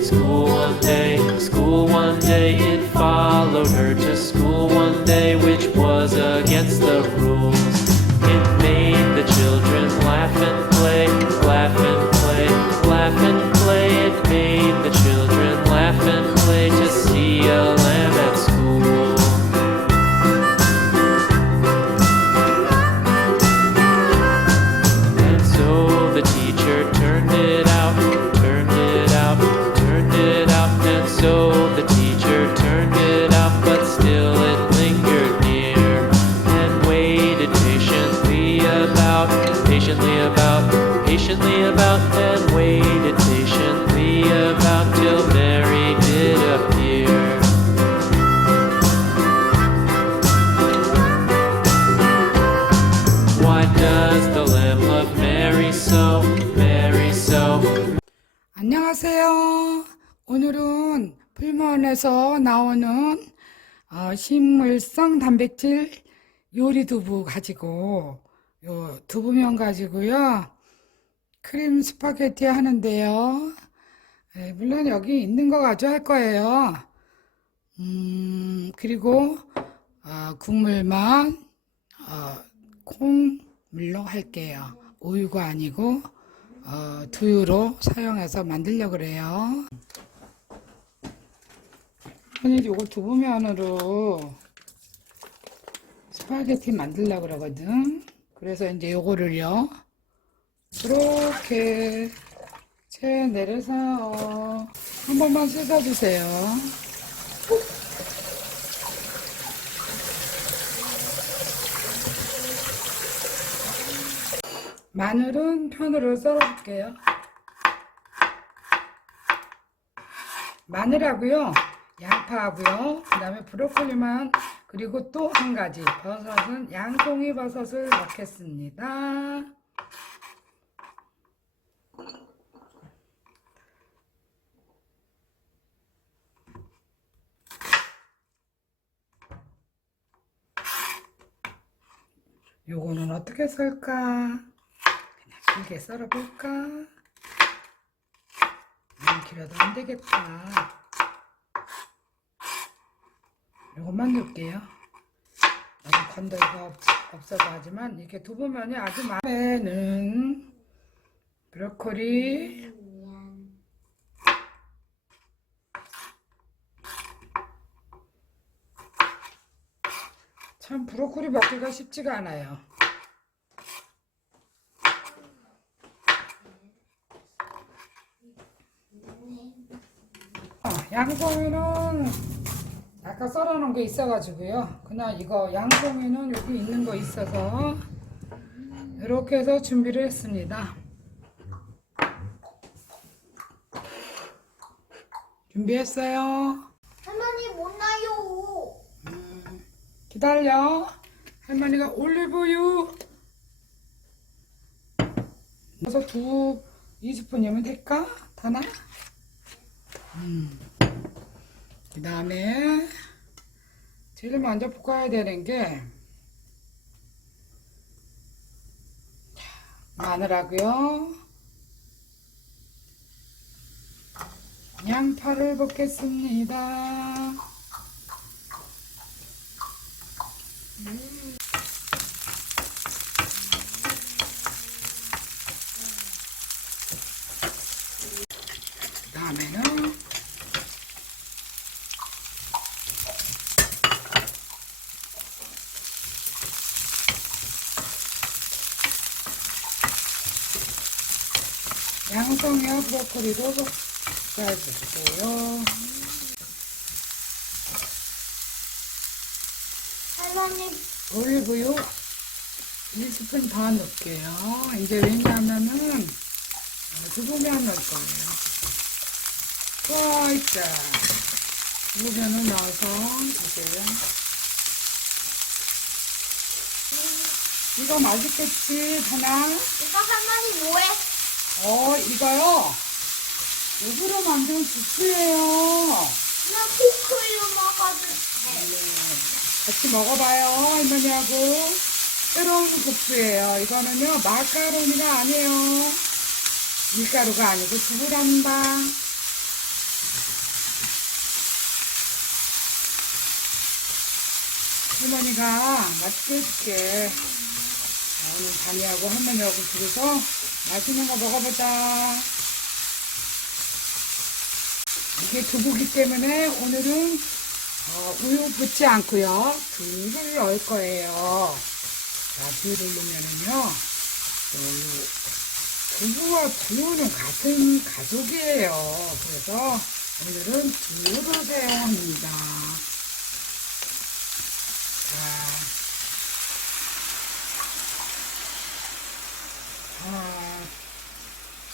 school one day, school one day. 안녕하세요. 오늘은 풀무원에서 나오는 어, 식물성 단백질 요리 두부 가지고 요 두부면 가지고요. 크림 스파게티 하는데요. 예, 물론 여기 있는 거 가져갈 거예요. 음, 그리고 어, 국물만 어, 콩 물로 할게요. 우유가 아니고 어, 두유로 사용해서 만들려고 그래요. 흔히 요거 두부면으로 스파게티 만들려고 그러거든. 그래서 이제 요거를요. 이렇게 채 내려서 한 번만 씻어주세요. 마늘은 편으로 썰어줄게요. 마늘하고요, 양파하고요, 그 다음에 브로콜리만, 그리고 또 한 가지, 버섯은 양송이 버섯을 넣겠습니다. 요거는 어떻게 썰까? 길게 썰어볼까? 너무 길어도 안 되겠다. 요것만 넣을게요. 너무 건더기가 없, 없어서 하지만 이렇게 두부면이 아주 많에는 브로콜리 참 브로콜리 먹기가 쉽지가 않아요. 어, 양송이는 아까 썰어놓은 게 있어가지고요. 그냥 이거 양송이는 여기 있는 거 있어서 이렇게 해서 준비를 했습니다. 준비했어요. 할머니 못 나요. 기다려. 할머니가 올리브유. 그래서 두 2스푼이면 될까? 다나? 음. 그 다음에 제일 먼저 볶아야 되는 게 마늘하고요. 양파를 볶겠습니다. 다음에는 양송이와 브로콜리도 볶아주고요. 할머니 올리브유 1스푼 더 넣을게요. 이제 왜냐하면은 두부면 넣을 거예요. 살짝 두부면을 넣어서 주세요. 이거 맛있겠지, 하나? 이거 할머니 뭐해? 어, 이거요. 우브로 만든 국수예요. 나 포크를 먹어도 같이 먹어봐요, 할머니하고. 새로운 국수예요. 이거는요, 마카로니가 아니에요. 밀가루가 아니고 두부랍니다. 할머니가 맛있게 해줄게. 자, 오늘 다니하고 할머니하고 둘이서 맛있는 거 먹어보자. 이게 두부기 때문에 오늘은 어, 우유 붓지 않고요. 두유를 넣을 거예요. 자, 두유를 넣으면은요. 그 두부와 두유는 같은 가족이에요. 그래서 오늘은 두유를 사용합니다.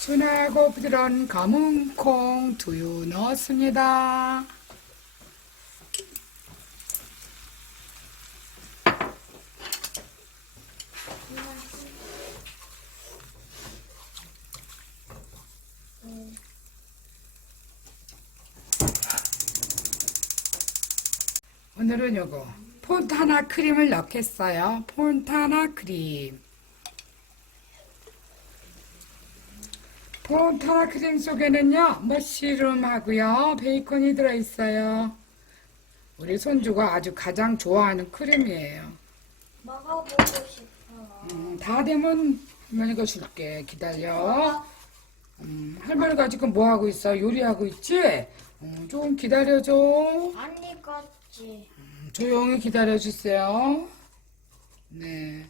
순하고 부드러운 검은 콩 두유 넣었습니다. 오늘은 요거 폰타나 크림을 넣겠어요. 폰타나 크림. 폰타나 크림 속에는요 머쉬룸하고요 베이컨이 들어있어요. 우리 손주가 아주 가장 좋아하는 크림이에요. 먹어보고 싶어. 음, 다 되면 할머니가 줄게. 기다려. 음, 할머니가 지금 뭐 하고 있어? 요리하고 있지? 음, 좀 기다려줘. 안 익었지. 음, 조용히 기다려주세요. 네.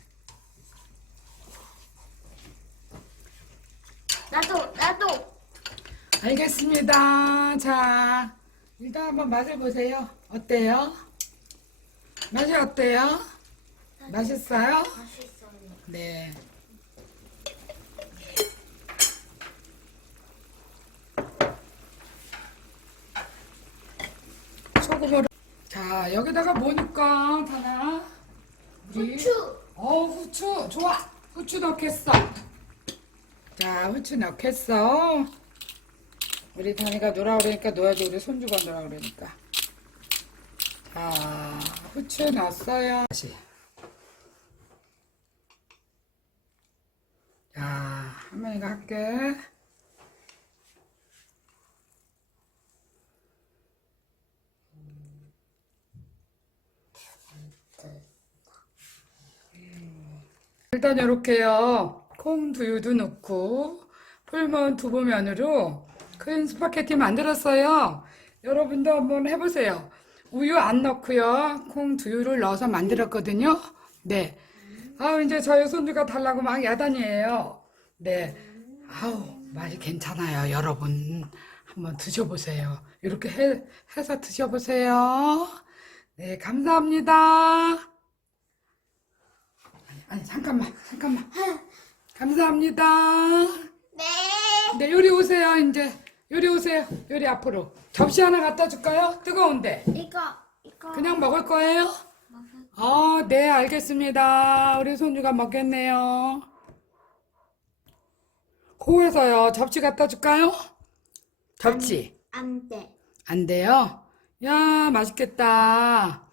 나도 나도. 알겠습니다. 자, 일단 한번 맛을 보세요. 어때요? 맛이 어때요? 맛있어요? 맛있어요. 네. 소금으로. 자, 여기다가 뭐니까, 다나? 우리- 후추. 어, 후추. 좋아. 후추 넣겠어. 자, 후추 넣겠어. 우리 다니가 놀아 그러니까 넣어야지. 우리 손주가 놀아 그러니까. 자, 후추 넣었어요. 다시. 자, 할머니가 할게. 일단 이렇게요. 콩 두유도 넣고 풀먼 두부 면으로 큰 스파게티 만들었어요. 여러분도 한번 해보세요. 우유 안 넣고요. 콩 두유를 넣어서 만들었거든요. 네. 아우 이제 저희 손주가 달라고 막 야단이에요. 네. 아우 맛이 괜찮아요. 여러분 한번 드셔보세요. 이렇게 해, 해서 드셔보세요. 네 감사합니다. 아니, 아니 잠깐만 잠깐만. 감사합니다. 네. 네 요리 오세요 이제 요리 오세요. 요리 앞으로 접시 하나 갖다 줄까요? 뜨거운데. 이거 이거. 그냥 먹을 거예요? 아, 네, 알겠습니다. 우리 손주가 먹겠네요. 고에서요, 접시 갖다 줄까요? 접시. 안 돼. 안 돼요? 야, 맛있겠다.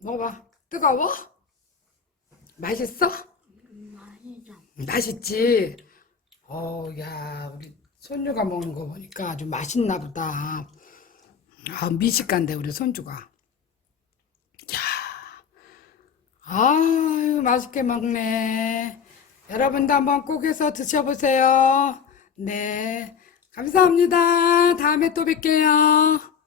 먹어봐. 뜨거워? 맛있어? 맛있어. 맛있지? 어, 야, 우리 손주가 먹는 거 보니까 아주 맛있나 보다. 아, 미식간데, 우리 손주가. 야, 아유, 맛있게 먹네. 여러분도 한번 꼭 해서 드셔보세요. 네. 감사합니다. 다음에 또 뵐게요.